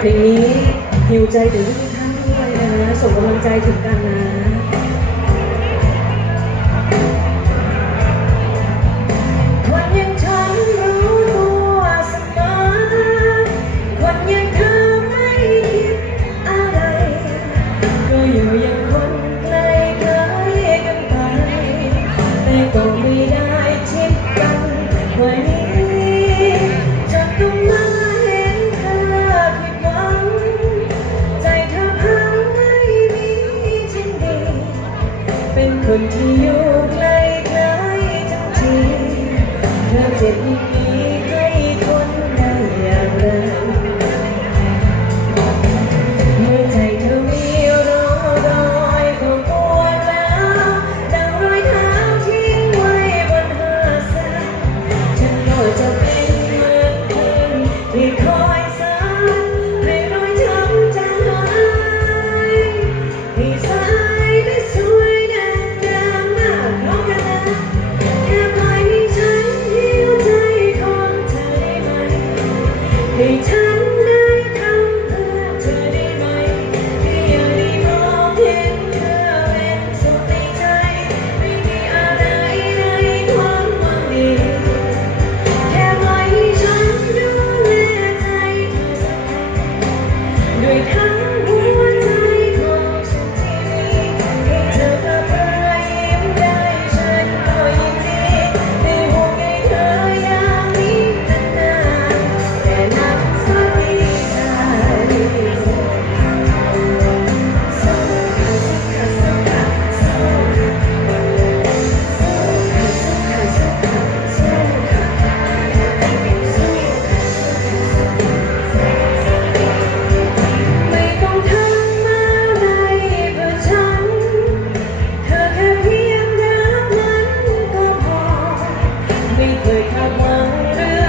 เพลงนี้หิวใจถึงทุกท่านด้วยนะส่งกำลังใจถึงกันนะ couldn't ไม่เคยคารื่อง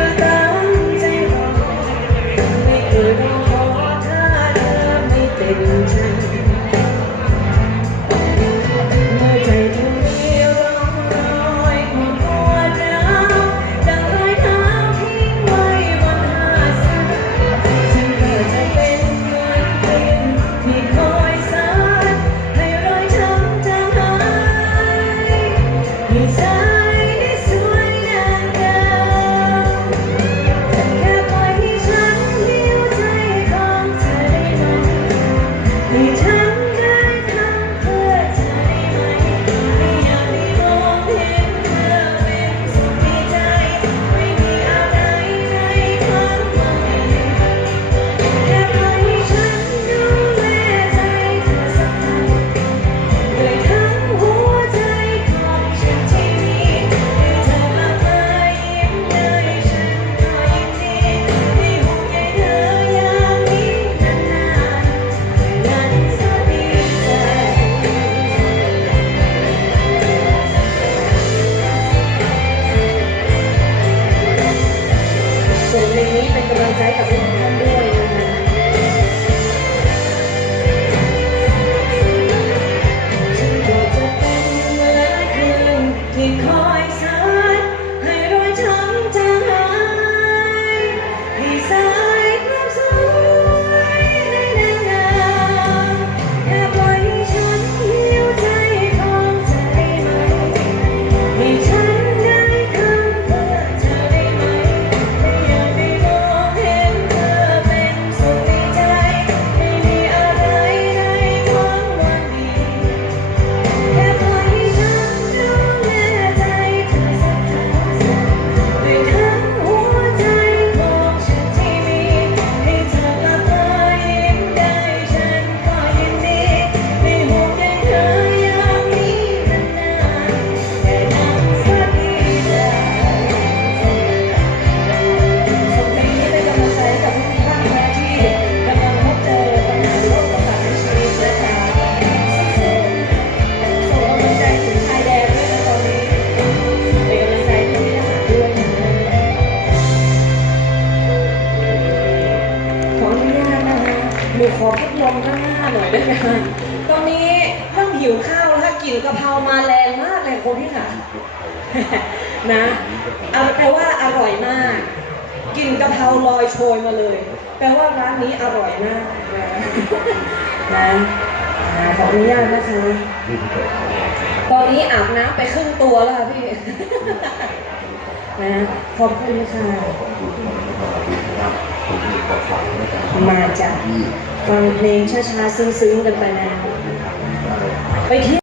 I have. ขอพัดลมหน้าหน่อยได้ไหมตอนนี้เพิ่งหิวข้าวแล้วกินกะเพรามาแรงมากเลยคนที่ค่ะนะเอาแปลว่าอร่อยมากกินกะเพราลอยโชยมาเลย แปลว่าร้านนี้อร่อยมากนะขออนุญาตนะคะ ตอนนี้อาบน้ำไปครึ่งตัวแล้วพี่ นะขอบคุณค่ะมาจากฟังเพลงช้าๆซึ้งๆกันไปนะไปเที่ยว